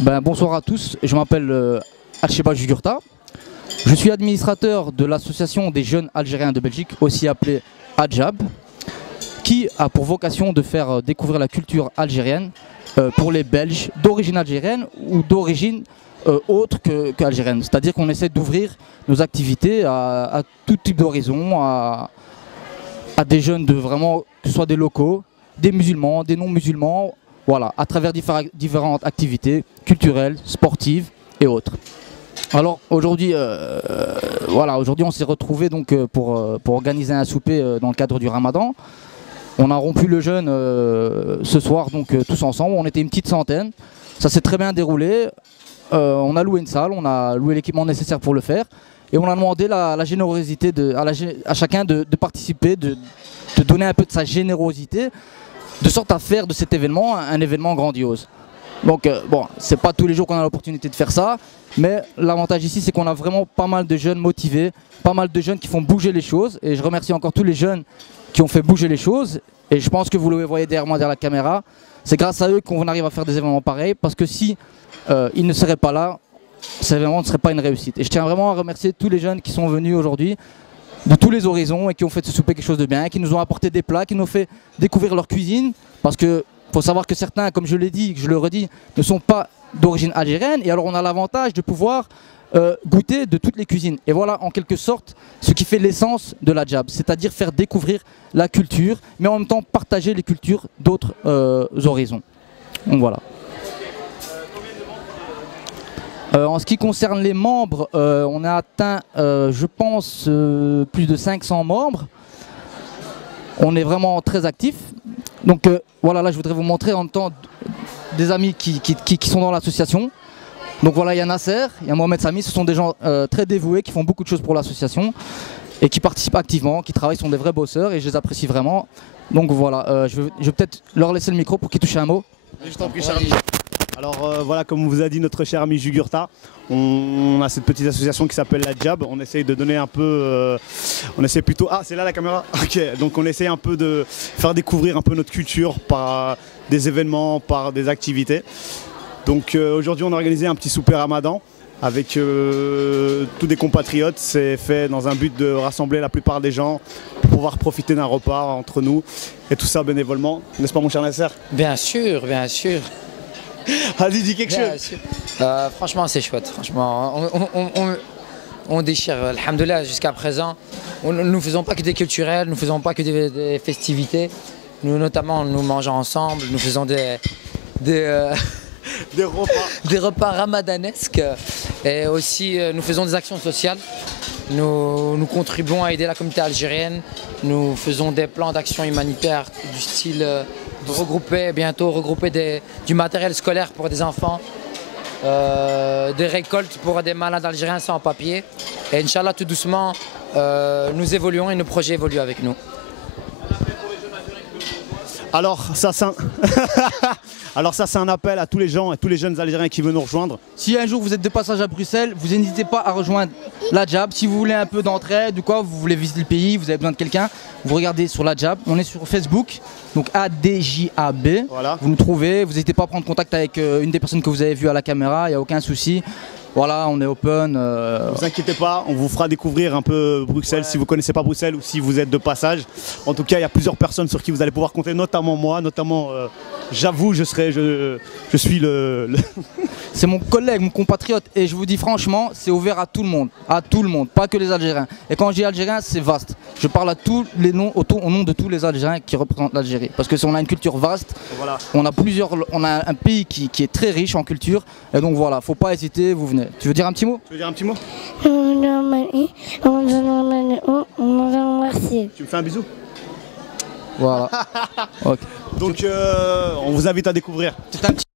Bonsoir à tous, je m'appelle Alcheba Jugurta. Je suis administrateur de l'association des jeunes algériens de Belgique, aussi appelée ADJAB, qui a pour vocation de faire découvrir la culture algérienne pour les Belges d'origine algérienne ou d'origine autre qu'algérienne. C'est-à-dire qu'on essaie d'ouvrir nos activités à tout type d'horizon, à des jeunes que ce soit des locaux, des musulmans, des non-musulmans, voilà, à travers différentes activités culturelles, sportives et autres. Alors aujourd'hui, aujourd'hui on s'est retrouvés donc pour organiser un souper dans le cadre du Ramadan. On a rompu le jeûne ce soir donc tous ensemble. On était une petite centaine. Ça s'est très bien déroulé. On a loué une salle, on a loué l'équipement nécessaire pour le faire et on a demandé la générosité à chacun de participer, de donner un peu de sa générosité, de sorte à faire de cet événement un événement grandiose. Donc c'est pas tous les jours qu'on a l'opportunité de faire ça, mais l'avantage ici c'est qu'on a vraiment pas mal de jeunes motivés, pas mal de jeunes qui font bouger les choses, et je remercie encore tous les jeunes qui ont fait bouger les choses, et je pense que vous le voyez derrière moi, derrière la caméra, c'est grâce à eux qu'on arrive à faire des événements pareils, parce que si ils ne seraient pas là, cet événement ne serait pas une réussite. Et je tiens vraiment à remercier tous les jeunes qui sont venus aujourd'hui, de tous les horizons, et qui ont fait de ce souper quelque chose de bien, qui nous ont apporté des plats, qui nous ont fait découvrir leur cuisine, parce que faut savoir que certains, comme je l'ai dit, je le redis, ne sont pas d'origine algérienne, et alors on a l'avantage de pouvoir goûter de toutes les cuisines. Et voilà en quelque sorte ce qui fait l'essence de la JAB, c'est-à-dire faire découvrir la culture, mais en même temps partager les cultures d'autres horizons. Donc voilà. En ce qui concerne les membres, on a atteint, je pense, plus de 500 membres. On est vraiment très actifs. Donc voilà, là je voudrais vous montrer en même temps des amis qui sont dans l'association. Donc voilà, il y a Nasser, il y a Mohamed Sami, ce sont des gens très dévoués qui font beaucoup de choses pour l'association et qui participent activement, qui travaillent, sont des vrais bosseurs et je les apprécie vraiment. Donc voilà, je vais peut-être leur laisser le micro pour qu'ils touchent un mot. Je t'en prie, cher ami. Alors voilà, comme vous a dit notre cher ami Jugurta, on a cette petite association qui s'appelle la JAB. On essaye de donner un peu, on essaie plutôt, ah c'est là la caméra. Ok, donc on essaie un peu de faire découvrir un peu notre culture par des événements, par des activités. Donc aujourd'hui on a organisé un petit souper Ramadan avec tous des compatriotes. C'est fait dans un but de rassembler la plupart des gens pour pouvoir profiter d'un repas entre nous et tout ça bénévolement. N'est-ce pas mon cher Nasser? Bien sûr, bien sûr. Vas-y, dis quelque chose. Franchement, c'est chouette. Franchement, on déchire. Alhamdoulilah, jusqu'à présent, nous ne faisons pas que des culturels, nous ne faisons pas que des festivités. Nous, notamment, nous mangeons ensemble, nous faisons des repas ramadanesques. Et aussi, nous faisons des actions sociales. Nous contribuons à aider la communauté algérienne. Nous faisons des plans d'action humanitaire du style bientôt regrouper du matériel scolaire pour des enfants, des récoltes pour des malades algériens sans papier. Et Inch'Allah, tout doucement, nous évoluons et nos projets évoluent avec nous. Alors ça c'est un appel à tous les gens et tous les jeunes Algériens qui veulent nous rejoindre. Si un jour vous êtes de passage à Bruxelles, vous n'hésitez pas à rejoindre la JAB. Si vous voulez un peu d'entraide ou quoi, vous voulez visiter le pays, vous avez besoin de quelqu'un, vous regardez sur la JAB. On est sur Facebook, donc ADJAB. Voilà. Vous nous trouvez, vous n'hésitez pas à prendre contact avec une des personnes que vous avez vues à la caméra, il n'y a aucun souci. Voilà, on est open. Ne vous inquiétez pas, on vous fera découvrir un peu Bruxelles si vous ne connaissez pas Bruxelles ou si vous êtes de passage. En tout cas, il y a plusieurs personnes sur qui vous allez pouvoir compter, notamment moi, j'avoue, je suis le... C'est mon collègue, mon compatriote, et je vous dis franchement, c'est ouvert à tout le monde, pas que les Algériens. Et quand je dis Algériens, c'est vaste. Je parle à tous les noms, au nom de tous les Algériens qui représentent l'Algérie. Parce que on a une culture vaste, voilà. On a un pays qui est très riche en culture, et donc voilà, faut pas hésiter, vous venez. Tu veux dire un petit mot? Tu veux dire un petit mot? Tu me fais un bisou? Voilà. Okay. Donc on vous invite à découvrir. C'est un petit